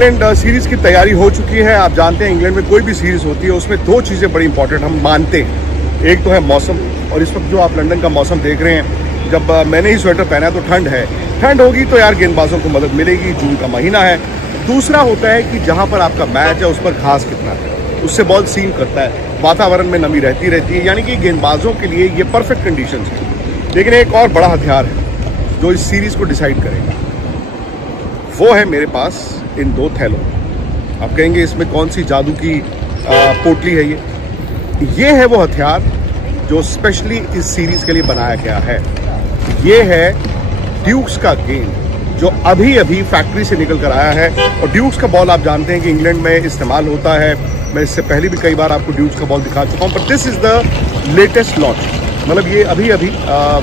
England series की तैयारी हो चुकी है। आप जानते हैं इंग्लैंड में कोई भी सीरीज होती है उसमें दो चीज़ें बड़ी इंपॉर्टेंट हम मानते हैं। एक तो है मौसम, और इस वक्त जो आप लंदन का मौसम देख रहे हैं, जब मैंने ही स्वेटर पहना है तो ठंड है। ठंड होगी तो यार गेंदबाजों को मदद मिलेगी, जून का महीना है। दूसरा होता है कि जहाँ पर आपका मैच है उस पर घास कितना है, उससे बॉल सीम करता है, वातावरण में नमी रहती है, यानी कि गेंदबाजों के लिए ये परफेक्ट कंडीशन है। लेकिन एक और बड़ा हथियार है जो इस सीरीज को डिसाइड करेगा, वो है मेरे पास इन दो थैलों। आप कहेंगे इसमें कौन सी जादू की पोटली है ये है वो हथियार जो स्पेशली इस सीरीज के लिए बनाया गया है। ये है ड्यूक्स का गेंद जो अभी अभी फैक्ट्री से निकल कर आया है। और ड्यूक्स का बॉल आप जानते हैं कि इंग्लैंड में इस्तेमाल होता है। मैं इससे पहले भी कई बार आपको ड्यूक्स का बॉल दिखा चुका हूँ, but this is the latest lot. मतलब ये अभी अभी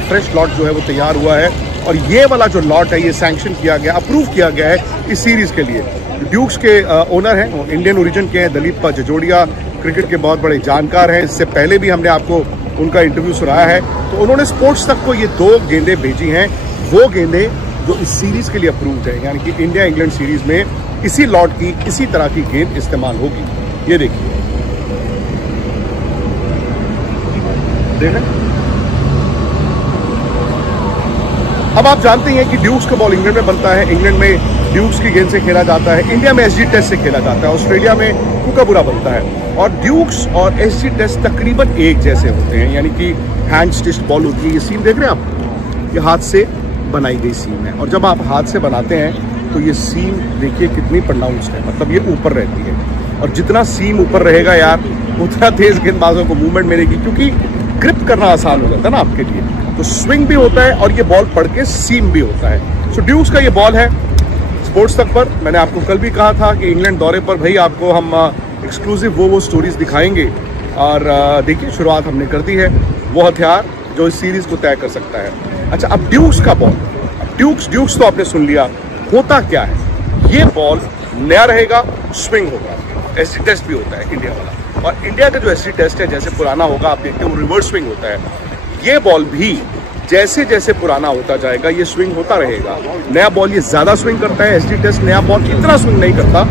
फ्रेश लॉट जो है वो तैयार हुआ है। और ये वाला जो लॉट है ये सैंक्शन किया गया, अप्रूव किया गया है इस सीरीज के लिए। ड्यूक्स के ओनर हैं, वो इंडियन ओरिजिन के हैं, दलीप जजोड़िया, क्रिकेट के बहुत बड़े जानकार हैं। इससे पहले भी हमने आपको उनका इंटरव्यू सुनाया है। तो उन्होंने स्पोर्ट्स तक को ये दो गेंदें भेजी हैं, वो गेंदें जो इस सीरीज के लिए अप्रूव्ड है, यानी कि इंडिया इंग्लैंड सीरीज में इसी लॉट की इसी तरह की गेंद इस्तेमाल होगी। ये देखिए, देखें। अब आप जानते हैं कि ड्यूक्स का बॉल इंग्लैंड में बनता है, इंग्लैंड में ड्यूक्स की गेंद से खेला जाता है, इंडिया में एसजी टेस्ट से खेला जाता है, ऑस्ट्रेलिया में कुकाबुरा बनता है। और ड्यूक्स और एसजी टेस्ट तकरीबन एक जैसे होते हैं, यानी कि हैंड स्टिच्ड बॉल होती है। ये सीम देख रहे हैं आप, ये हाथ से बनाई गई सीम है। और जब आप हाथ से बनाते हैं तो ये सीम देखिए कितनी प्रोनाउंस्ड है, मतलब ये ऊपर रहती है। और जितना सीम ऊपर रहेगा यार उतना तेज गेंदबाजों को मूवमेंट मिलेगी, क्योंकि ग्रिप करना आसान हो जाता है ना आपके लिए। तो स्विंग भी होता है और ये बॉल पड़ के सीम भी होता है। सो ड्यूक्स का ये बॉल है स्पोर्ट्स तक पर। मैंने आपको कल भी कहा था कि इंग्लैंड दौरे पर भाई आपको हम एक्सक्लूसिव वो स्टोरीज दिखाएंगे। और देखिए शुरुआत हमने कर दी है, वो हथियार जो इस सीरीज को तय कर सकता है। अच्छा, अब ड्यूक्स का बॉल, ड्यूक्स तो आपने सुन लिया, होता क्या है। ये बॉल नया रहेगा, स्विंग होगा, एसजी टेस्ट भी होता है इंडिया वाला। और इंडिया का जो एसजी टेस्ट है जैसे पुराना होगा, आप देखते हैं वो रिवर्स स्विंग होता है। ये बॉल भी जैसे जैसे पुराना होता जाएगा ये स्विंग होता रहेगा। नया बॉल ये ज्यादा स्विंग करता है, एसजी टेस्ट नया बॉल इतना स्विंग नहीं करता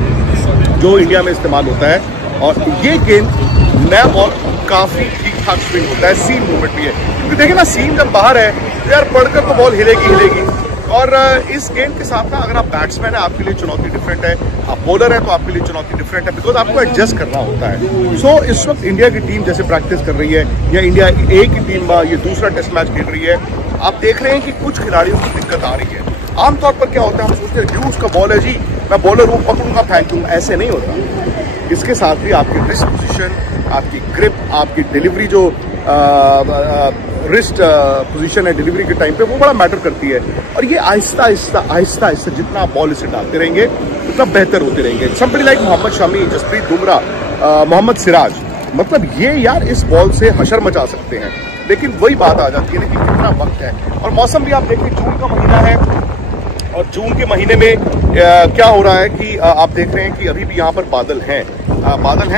जो इंडिया में इस्तेमाल होता है। और ये गेंद नया बॉल काफी ठीक ठाक स्विंग होता है, सीम मूवमेंट भी है। क्योंकि देखिए ना, सीम जब बाहर है तो यार पढ़कर तो बॉल हिलेगी। और इस गेंद के साथ ना, अगर आप बैट्समैन है आपके लिए चुनौती डिफरेंट है, आप बॉलर है तो आपके लिए चुनौती डिफरेंट है, बिकॉज आपको एडजस्ट करना होता है। सो इस वक्त इंडिया की टीम जैसे प्रैक्टिस कर रही है, या इंडिया ए की टीम ये दूसरा टेस्ट मैच खेल रही है, आप देख रहे हैं कि कुछ खिलाड़ियों को दिक्कत आ रही है। आमतौर पर क्या होता है, हम सोचते हैं ड्यूक्स का बॉल है जी, मैं बॉलर हूँ, पकड़ूंगा फेंकूंगा, ऐसे नहीं होता। इसके साथ भी आपकी रिस्ट पोजीशन, आपकी ग्रिप, आपकी डिलीवरी जो रिस्ट पोजीशन है डिलीवरी के टाइम पे, वो बड़ा मैटर करती है। और ये आहिस्ता आहिस्ता जितना आप बॉल इसे डालते रहेंगे उतना बेहतर होते रहेंगे। समबडी लाइक मोहम्मद शमी, जसप्रीत बुमराह, मोहम्मद सिराज, मतलब ये यार इस बॉल से हशर मचा सकते हैं। लेकिन वही बात आ जाती है ना कि कितना वक्त है। और मौसम भी आप देखिए, जून का महीना है, और जून के महीने में क्या हो रहा है कि आप देख रहे हैं कि अभी भी यहाँ पर बादल हैं।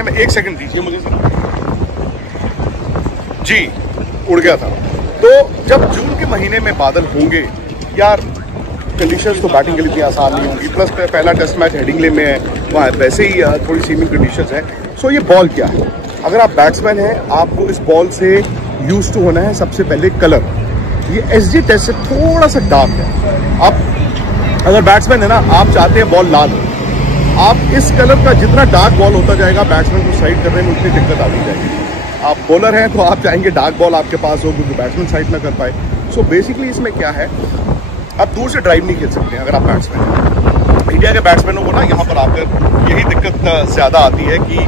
मैं एक सेकंड दीजिए मुझे जी, उड़ गया था। तो जब जून के महीने में बादल होंगे यार, कंडीशंस तो बैटिंग के लिए इतनी आसान नहीं होंगी। प्लस पहला टेस्ट मैच हेडिंगले में है, वहाँ वैसे ही थोड़ी सीमित कंडीशंस हैं। सो ये बॉल क्या है, अगर आप बैट्समैन हैं आपको इस बॉल से यूज टू होना है। सबसे पहले कलर, ये एसजी टेस्ट से थोड़ा सा डार्क है। आप अगर बैट्समैन है ना, आप चाहते हैं बॉल लाल हो, आप इस कलर का जितना डार्क बॉल होता जाएगा बैट्समैन को साइड करने में उतनी दिक्कत आती जाएगी। आप बॉलर हैं तो आप चाहेंगे डार्क बॉल आपके पास हो क्योंकि बैट्समैन साइड ना कर पाए। सो बेसिकली इसमें क्या है, आप दूर से ड्राइव नहीं खेल सकते अगर आप बैट्समैन हैं। इंडिया के बैट्समैनों को ना यहाँ पर आकर यही दिक्कत ज़्यादा आती है कि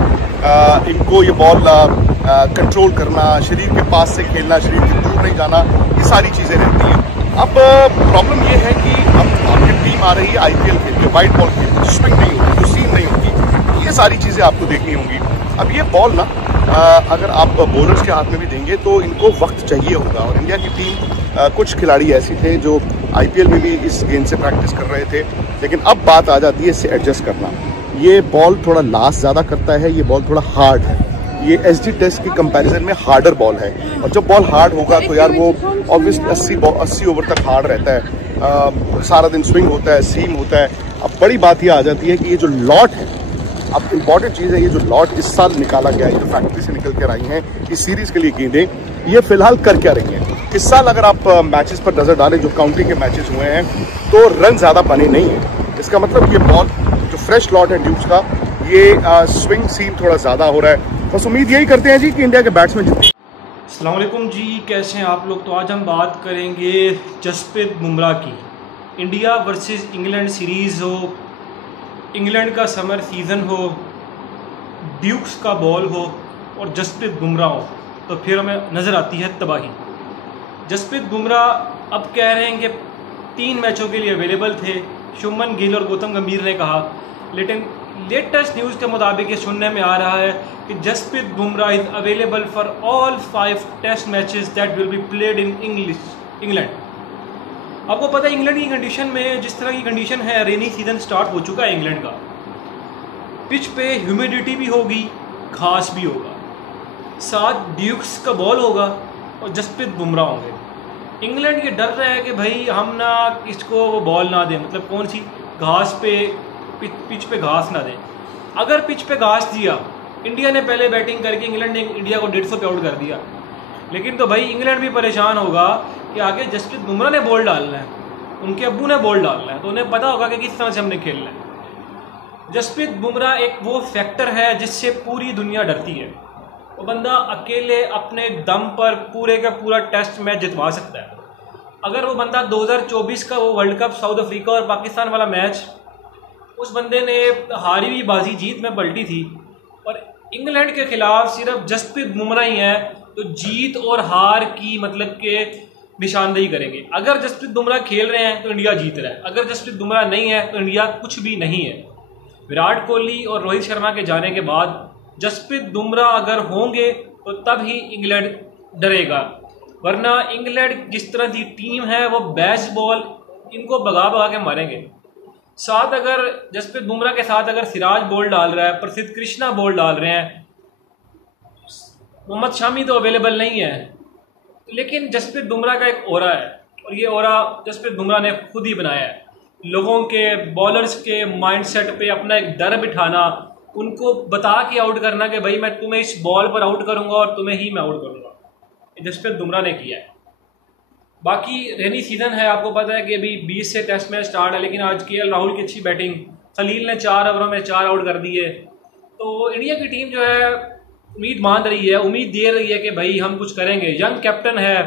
इनको ये बॉल कंट्रोल करना, शरीर के पास से खेलना, शरीर के दूर नहीं जाना, ये सारी चीज़ें रहती हैं। अब प्रॉब्लम ये है कि अब आपकी टीम आ रही है आईपीएल खेल के, वाइट बॉल खेल के, स्विंग नहीं होगी, जो सीम नहीं होगी, ये सारी चीज़ें आपको देखनी होंगी। अब ये बॉल ना अगर आप बॉलर्स के हाथ में भी देंगे तो इनको वक्त चाहिए होगा। और इंडिया की टीम कुछ खिलाड़ी ऐसे थे जो आईपीएल में भी इस गेंद से प्रैक्टिस कर रहे थे, लेकिन अब बात आ जाती है इससे एडजस्ट करना। ये बॉल थोड़ा लास्ट ज़्यादा करता है, ये बॉल थोड़ा हार्ड है, ये एसजी टेस्ट की कंपैरिजन में हार्डर बॉल है, और जब बॉल हार्ड होगा तो यार वो ऑब्वियसली 80 ओवर तक हार्ड रहता है, सारा दिन स्विंग होता है, सीम होता है। अब बड़ी बात ये आ जाती है कि ये जो लॉट है, अब इम्पॉर्टेंट चीज़ है, ये जो लॉट इस साल निकाला गया है, ये जो फैक्ट्री से निकल कर आई हैं इस सीरीज़ के लिए गेंदें, ये फिलहाल कर क्या रही हैं। इस साल अगर आप मैचेस पर नज़र डालें, जो काउंटी के मैचेस हुए हैं, तो रन ज़्यादा बने नहीं है। इसका मतलब ये बॉल जो फ्रेश लॉट है ड्यूक्स का, ये स्विंग सीम थोड़ा ज़्यादा हो रहा है। बस उम्मीद यही करते हैं जी कि इंडिया के बैट्समैन जीते। अस्सलाम वालेकुम जी, कैसे हैं आप लोग। तो आज हम बात करेंगे जसप्रीत बुमराह की। इंडिया वर्सेस इंग्लैंड सीरीज़ हो, इंग्लैंड का समर सीज़न हो, ड्यूक्स का बॉल हो और जसप्रीत बुमराह हो, तो फिर हमें नज़र आती है तबाही। जसप्रीत बुमराह अब कह रहे हैं कि 3 मैचों के लिए अवेलेबल थे। शुभमन गिल और गौतम गंभीर ने कहा, लेकिन लेटेस्ट न्यूज़ के मुताबिक ये सुनने में आ रहा है कि Jasprit Bumrah is available for all 5 test matches that will be played in England. आपको पता है इंग्लैंड की कंडीशन में, जिस तरह की कंडीशन है, रेनी सीजन स्टार्ट हो चुका है इंग्लैंड का। पिच पे ह्यूमिडिटी भी होगी, घास भी होगा, साथ ड्यूक्स का बॉल होगा और जसप्रीत बुमराह होंगे। इंग्लैंड ये डर रहा है कि भाई हम ना इसको वो बॉल ना दें, मतलब कौन सी घास पे, पिच पे घास ना दें। अगर पिच पे घास दिया, इंडिया ने पहले बैटिंग करके इंग्लैंड ने इंडिया को 150 पे आउट कर दिया, लेकिन तो भाई इंग्लैंड भी परेशान होगा कि आगे जसप्रीत बुमराह ने बॉल डालना है, उनके अब्बू ने बॉल डालना है, तो उन्हें पता होगा कि किस तरह से हमने खेलना है। जसप्रीत बुमराह एक वो फैक्टर है जिससे पूरी दुनिया डरती है। वो बंदा अकेले अपने दम पर पूरे का पूरा टेस्ट मैच जितवा सकता है। अगर वो बंदा 2024 का वो वर्ल्ड कप साउथ अफ्रीका और पाकिस्तान वाला मैच, उस बंदे ने हारी हुई बाजी जीत में पलटी थी, और इंग्लैंड के खिलाफ सिर्फ जसप्रीत बुमराह ही है तो जीत और हार की मतलब के निशानदेही करेंगे। अगर जसप्रीत बुमराह खेल रहे हैं तो इंडिया जीत रहा है, अगर जसप्रीत बुमराह नहीं है तो इंडिया कुछ भी नहीं है। विराट कोहली और रोहित शर्मा के जाने के बाद जसप्रीत बुमराह अगर होंगे तो तब ही इंग्लैंड डरेगा, वरना इंग्लैंड जिस तरह की टीम है वो बैस बॉल इनको भगा भगा के मारेंगे। साथ अगर जसप्रीत बुमराह के साथ अगर सिराज बॉल डाल रहा है, प्रसिद्ध कृष्णा बॉल डाल रहे हैं, मोहम्मद शामी तो अवेलेबल नहीं है, लेकिन जसप्रीत बुमराह का एक ओरा है, और ये ओरा जसप्रीत बुमराह ने खुद ही बनाया है। लोगों के, बॉलर्स के माइंडसेट पे अपना एक डर बिठाना, उनको बता के आउट करना कि भाई मैं तुम्हें इस बॉल पर आउट करूंगा और तुम्हें ही मैं आउट करूंगा, ये जसप्रीत बुमराह ने किया है। बाकी रेनी सीजन है, आपको पता है कि अभी 20 से टेस्ट मैच स्टार्ट है, लेकिन आज केएल राहुल की अच्छी बैटिंग, खलील ने 4 ओवरों में 4 आउट कर दिए, तो इंडिया की टीम जो है उम्मीद मान रही है, उम्मीद दे रही है कि भाई हम कुछ करेंगे। यंग कैप्टन है,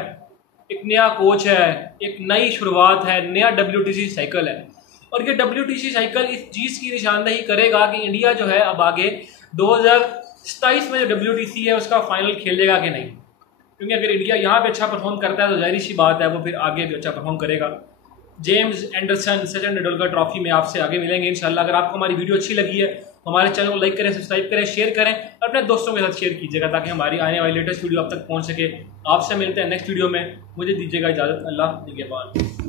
एक नया कोच है, एक नई शुरुआत है, नया WTC साइकिल है, और ये WTC साइकिल इस चीज़ की निशानदेही करेगा कि इंडिया जो है अब आगे 2027 में जो WTC है उसका फाइनल खेलेगा कि नहीं। क्योंकि अगर इंडिया यहाँ पे अच्छा परफॉर्म करता है तो जाहिर सी बात है वो फिर आगे भी अच्छा परफॉर्म करेगा। James Anderson, Sachin Tendulkar trophy में आपसे आगे मिलेंगे इंशाल्लाह। अगर आपको हमारी वीडियो अच्छी लगी है तो हमारे चैनल को लाइक करें, सब्सक्राइब करें, शेयर करें, और अपने दोस्तों के साथ शेयर कीजिएगा ताकि हमारी आने वाली लेटेस्ट वीडियो आप तक पहुँच सके। आपसे मिलते हैं नेक्स्ट वीडियो में, मुझे दीजिएगा इजाज़त। अल्लाह निगहबान।